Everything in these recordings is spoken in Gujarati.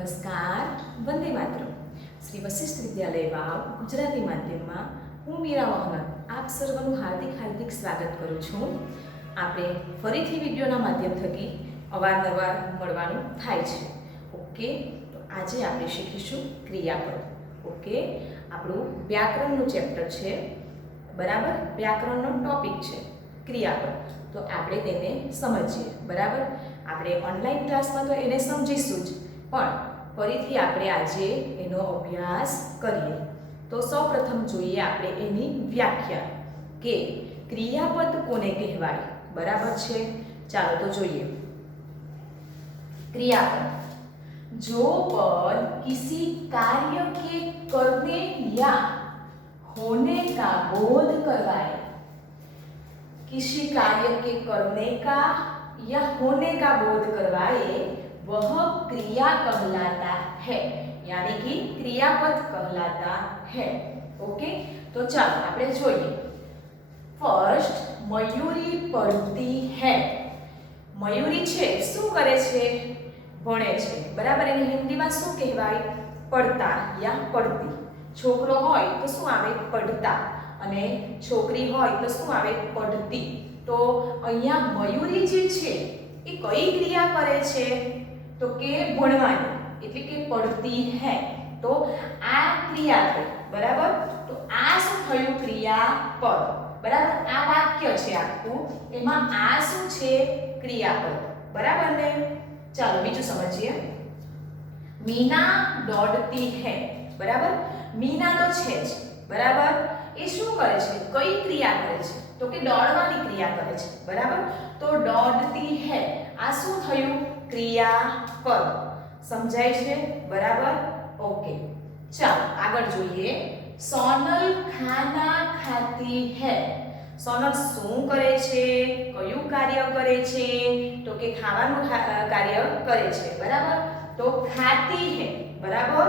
નમસ્કાર, વંદે માતરમ. શ્રી વશિષ્ઠ વિદ્યાલય વાવ, ગુજરાતી માધ્યમમાં હું મીરા મોહમ્મદ આપ સર્વનું હાર્દિક હાર્દિક સ્વાગત કરું છું. આપણે ફરીથી વિડીયોના માધ્યમ થકી અવારનવાર મળવાનું થાય છે. ઓકે, તો આજે આપણે શીખીશું ક્રિયાપદ. ઓકે, આપણું વ્યાકરણનું ચેપ્ટર છે. બરાબર? વ્યાકરણનો ટોપિક છે ક્રિયાપદ. તો આપણે તેને સમજીએ. બરાબર? આપણે ઓનલાઈન ક્લાસમાં તો એને સમજીશું જ. પણ ફરીથી આપણે આજે એનો અભ્યાસ કરીએ તો સૌપ્રથમ જોઈએ આપણે એની વ્યાખ્યા કે ક્રિયાપદ કોને કહેવાય બરાબર છે ચાલો તો જોઈએ क्रियापद जो पद किसी कार्य के करने या होने का बोध करवाए किसी कार्य के करने का या होने का बोध करवाए वह क्रिया कहलाता है यानी कि क्रियापद कहलाता है ओके तो ચાલો આપણે જોઈએ ફર્સ્ટ મયુરી પડતી હે મયુરી છે શું કરે છે ભણે છે બરાબર એને હિન્દીમાં શું કહેવાય પડતા યા પડતી છોકરો હોય તો શું આવે પડતા અને છોકરી હોય તો શું આવે પડતી તો અહીંયા મયુરી જે છે એ કઈ ક્રિયા કરે છે તો કે ભણવાની, એટલે કે પડતી હે. તો આ ક્રિયા થઈ, બરાબર? તો આ શું થયું ક્રિયાપદ. બરાબર? આ વાક્ય છે આખું. એમાં આ શું છે ક્રિયાપદ. બરાબર ને? ચાલો બીજું સમજીએ. મીના દોડતી હે. બરાબર? મીના તો છે જ. બરાબર? એ શું કરે છે? કઈ ક્રિયા કરે છે? તો કે દોડવાની ક્રિયા કરે છે. બરાબર? તો દોડતી હે. આ શું થયું? ક્રિયાપદ સમજાય છે? બરાબર? ઓકે. ચાલો, આગળ જોઈએ. સોનલ ખાના ખાતી હે. સોનલ શું કરે છે? કયું કાર્ય કરે છે? તો કે ખાવાનું કાર્ય કરે છે. બરાબર? તો ખાતી હે. બરાબર?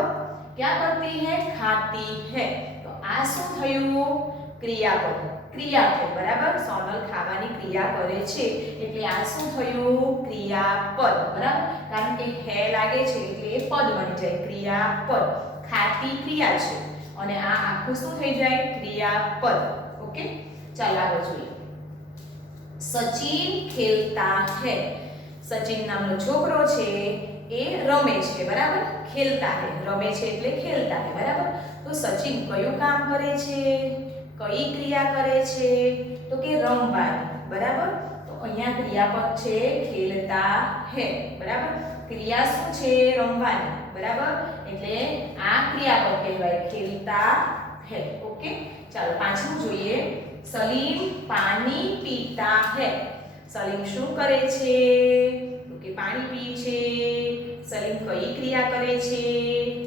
ક્યાં કરતી હે? ખાતી હે. તો આ શું થયું? ક્રિયાપદ ક્રિયા છે, બરાબર? સોનલ ખાવાની ક્રિયા કરે છે. એટલે આ શું થયું? ક્રિયાપદ, બરાબર? કારણ કે હે લાગે છે એટલે એ પદ બની જાય, ક્રિયાપદ. ખાતી ક્રિયા છે. અને આ આખું શું થઈ જાય? ક્રિયાપદ. ઓકે? ચાલો આગળ જોઈએ. સચિન ખેલતા હે. સચિન નામનો છોકરો છે, એ રમે છે, બરાબર? ખેલતા હે. રમે છે એટલે ખેલતા હે, બરાબર? તો સચિન કયું કામ કરે છે? કઈ ક્રિયા કરે છે? તો કે રમવાની, બરાબર? તો અહીંયા ક્રિયાપદ છે ખેલતા હે, બરાબર? ક્રિયા શું છે? રમવાની, બરાબર? એટલે આ ક્રિયાપદ કહેવાય, ખેલતા હે, ઓકે? ચાલો પાંચમું જોઈએ. સલીમ પાણી પીતા હે. સલીમ શું કરે છે? કે પાણી પી છે. સલીમ કઈ ક્રિયા કરે છે?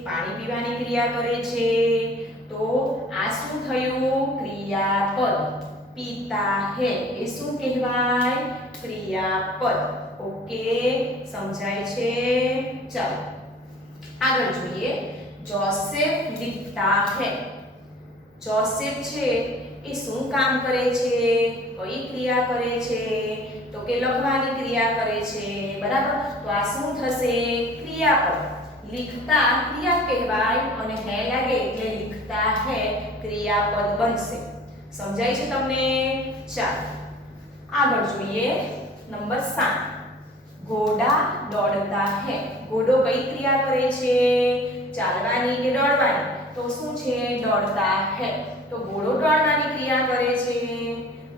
પાણી પીવાની ક્રિયા કરે છે. તો આ શું થયું? ક્રિયાપદ. પિતા હે એ શું કહેવાય? ક્રિયાપદ. ઓકે, સમજાય છે? ચાલો, આગળ જોઈએ. જોસેફ લીખતા હે જોસેફ છે એ શું કામ કરે છે? કઈ ક્રિયા કરે છે? તો કે લખવાની ક્રિયા કરે છે. બરાબર? તો આ શું થશે? ક્રિયાપદ. લિખતા ક્રિયા કહેવાય અને હે લાગે એટલે ક્રિયાપદ બનશે. સમજાય છે તમને? ચાલો, આગળ જોઈએ નંબર 7 ઘોડા દોડતા હે. ઘોડો કઈ ક્રિયા કરે છે? ચાલવાની કે દોડવાની? તો શું છે? દોડતા હે. તો ઘોડો દોડવાની ક્રિયા કરે છે.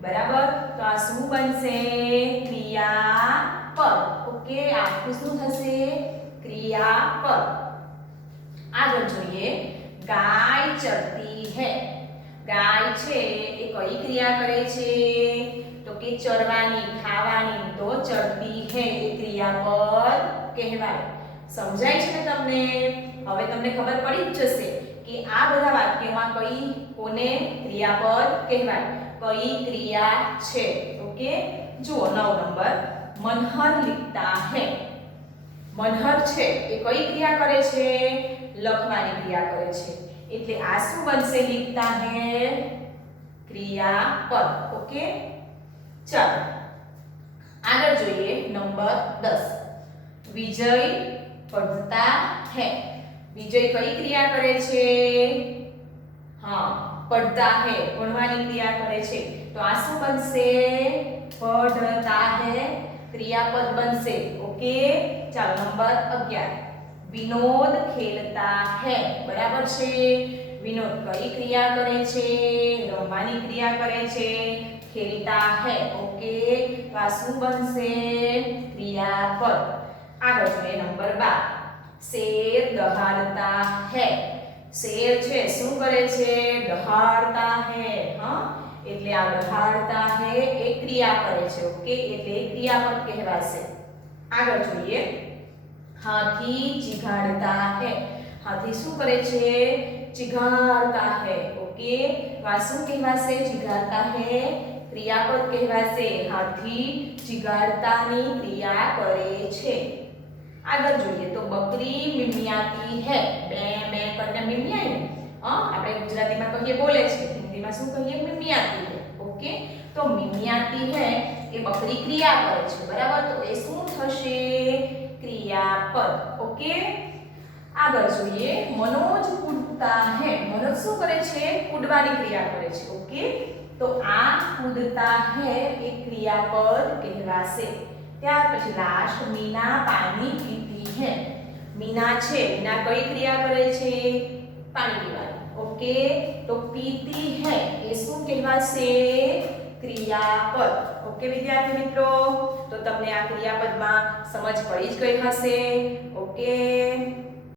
બરાબર? તો આ શું બનશે? ક્રિયાપદ ઓકે, આખું શું થશે? ક્રિયાપદ આગળ જોઈએ ગાય ચરતી હે. ગાય છે એ કઈ ક્રિયા કરે છે? તો કે ચરવાની, ખાવાની તો ચરતી હે એ ક્રિયાપદ કહેવાય. સમજાય છે તમને? હવે તમને ખબર પડી જ જશે કે આ બધા વાક્યમાં કઈ કોને ક્રિયાપદ કહેવાય? કઈ ક્રિયા છે? ઓકે જુઓ નવ નંબર. મનહર લિખતા હે. મનહર છે એ કઈ ક્રિયા કરે છે? લખવાની ક્રિયા કરે છે. એટલે આ શું બનશે? લીખતા હે ક્રિયાપદ. ઓકે? ચાલો. આગળ જોઈએ. નંબર 10 વિજય પઢતા હે. વિજય કઈ ક્રિયા કરે છે? હા પડતા હે. ભણવાની ક્રિયા કરે છે. તો આ શું બનશે? પઢતા હે. ક્રિયાપદ બનશે. ઓકે? ચાલો, નંબર 11 વિનોદ ખેલતા હે, બરાબર છે? વિનોદ કઈ ક્રિયા કરે છે? રમવાની ક્રિયા કરે છે? ખેલતા હે, ઓકે તો આ શું બનશે ક્રિયાપદ આગળ જોઈએ નંબર 12 શેર દહાડતા હે. શેર છે, શું કરે છે? દહાડતા હે, હા? એટલે આ દહાડતા હે એ ક્રિયા કરે છે, ઓકે? એટલે ક્રિયાપદ કહેવાશે. આગળ જોઈએ. હાથી ચીઘાડતા હે. હાથી શું કરે છે? ચીઘાડતા હે. ઓકે, વાસુ કહેવાશે, ચીઘાડતા હે. ક્રિયાપદ કહેવાશે. હાથી ચીઘાડતાની ક્રિયા કરે છે. આગળ જોઈએ તો બકરી મિમિયાતી હે. બે બે કરીને મિમિયાય ને આપણે ગુજરાતીમાં કહીએ બોલે છે. હિન્દીમાં શું કહીએ? મિમિયાતી હે. ઓકે, તો મિમિયાતી હે એ બકરી ક્રિયા કરે છે. બરાબર? તો એ શું થશે? ક્રિયાપદ. ઓકે? આગળ જોઈએ. મનોજ કૂદતા હે. મનોજ શું કરે છે? કૂદવાની ક્રિયા કરે છે. ઓકે? તો આ કૂદતા હે એ ક્રિયાપદ કહેવાશે. ત્યાર પછી લાસ્ટ મીના પાણી પીતી હે. મીના છે. મીના કઈ ક્રિયા કરે છે? પાણી પીવાની. ઓકે? તો પીતી હે. એ શું કહેવાશે? ક્રિયાપદ. ઓકે વિદ્યાર્થી મિત્રો? તો તમને આ ક્રિયાપદમાં સમજ પડી જ ગઈ હશે. ઓકે